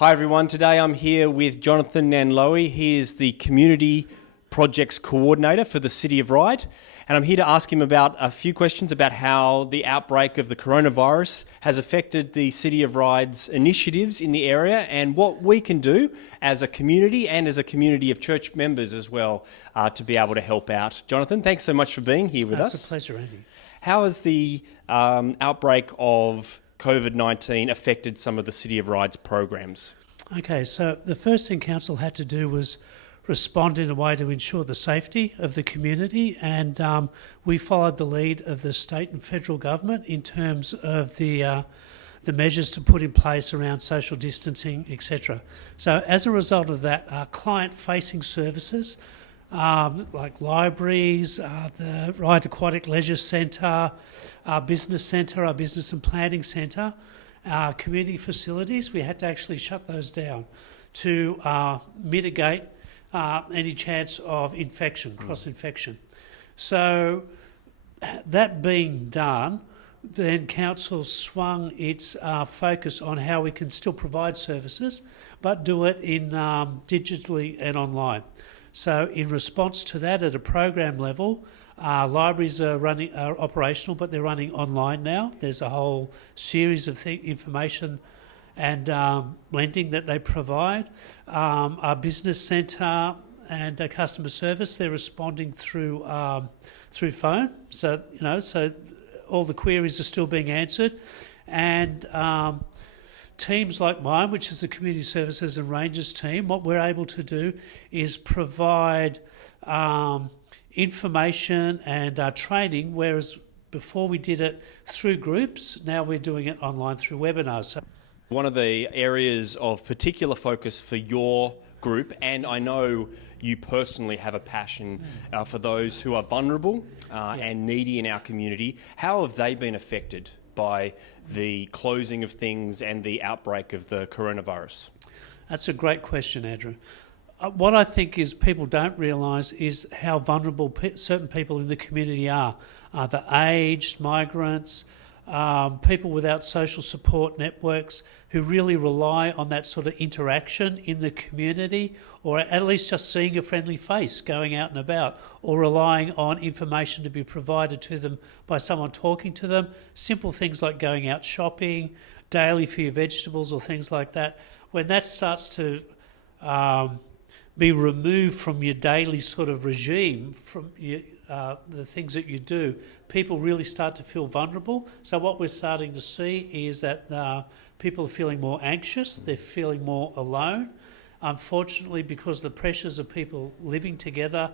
Hi everyone, today I'm here with Jonathan Nanlohy. He is the Community Projects Coordinator for the City of Ryde, and I'm here to ask him about a few questions about how the outbreak of the coronavirus has affected the City of Ryde's initiatives in the area and what we can do as a community and as a community of church members as well to be able to help out. Jonathan, thanks so much for being here with us. It's a pleasure, Andy. How has the outbreak of COVID-19 affected some of the City of Ryde's programs? Okay, so the first thing Council had to do was respond in a way to ensure the safety of the community, and we followed the lead of the state and federal government in terms of the measures to put in place around social distancing, etc. So as a result of that, our client-facing services like libraries, the Ryde Aquatic Leisure Centre, our business and planning centre, our community facilities, we had to actually shut those down to mitigate any chance of infection, cross-infection. So that being done, then Council swung its focus on how we can still provide services, but do it in digitally and online. So in response to that, at a program level, libraries are operational, but they're running online now. There's a whole series of information and lending that they provide. Our business centre and customer service, they're responding through phone. So so all the queries are still being answered, and teams like mine, which is the Community Services and Rangers team, what we're able to do is provide information and training, whereas before we did it through groups, now we're doing it online through webinars. So one of the areas of particular focus for your group, and I know you personally have a passion for those who are vulnerable and needy in our community, how have they been affected by the closing of things and the outbreak of the coronavirus? That's a great question, Andrew. What I think is people don't realise is how vulnerable certain people in the community are. The aged, migrants, people without social support networks who really rely on that sort of interaction in the community, or at least just seeing a friendly face going out and about, or relying on information to be provided to them by someone talking to them. Simple things like going out shopping, daily for your vegetables or things like that. When that starts to be removed from your daily sort of regime, from the things that you do, people really start to feel vulnerable. So what we're starting to see is that people are feeling more anxious, they're feeling more alone. Unfortunately, because the pressures of people living together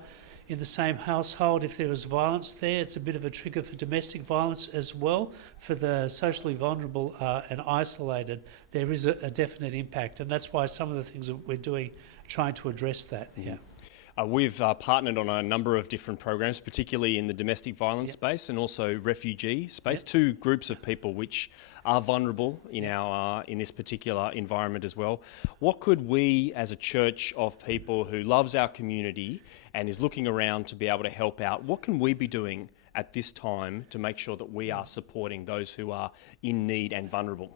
in the same household, if there is violence there, it's a bit of a trigger for domestic violence as well. For the socially vulnerable and isolated, there is a definite impact, and that's why some of the things that we're doing are trying to address that. Yeah. We've partnered on a number of different programs, particularly in the domestic violence space and also refugee space, two groups of people which are vulnerable in our in this particular environment as well. What could we, as a church of people who loves our community and is looking around to be able to help out, what can we be doing at this time to make sure that we are supporting those who are in need and vulnerable?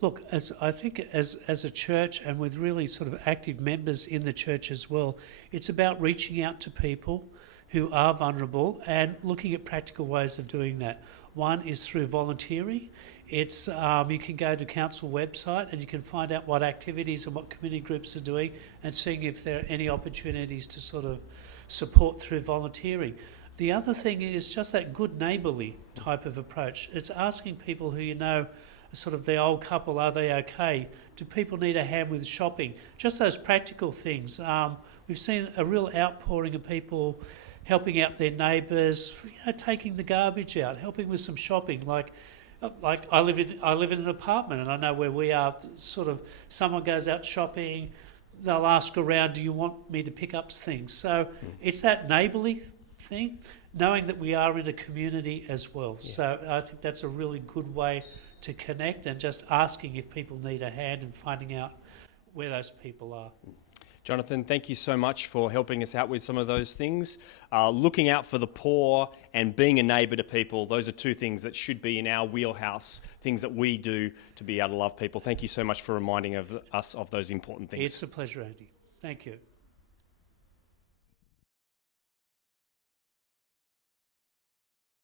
Look, I think as a church, and with really sort of active members in the church as well, it's about reaching out to people who are vulnerable and looking at practical ways of doing that. One is through volunteering. It's you can go to council website and you can find out what activities and what community groups are doing, and seeing if there are any opportunities to sort of support through volunteering. The other thing is just that good neighbourly type of approach. It's asking people who you know, sort of the old couple, are they okay? Do people need a hand with shopping? Just those practical things. We've seen a real outpouring of people helping out their neighbours, taking the garbage out, helping with some shopping. Like I live in an apartment, and I know where we are. Sort of, someone goes out shopping, they'll ask around, do you want me to pick up things? So it's that neighbourly thing, knowing that we are in a community as well. Yeah. So I think that's a really good way to connect, and just asking if people need a hand and finding out where those people are. Jonathan, thank you so much for helping us out with some of those things. Looking out for the poor and being a neighbour to people, those are two things that should be in our wheelhouse, things that we do to be able to love people. Thank you so much for reminding us of those important things. It's a pleasure, Andy. Thank you.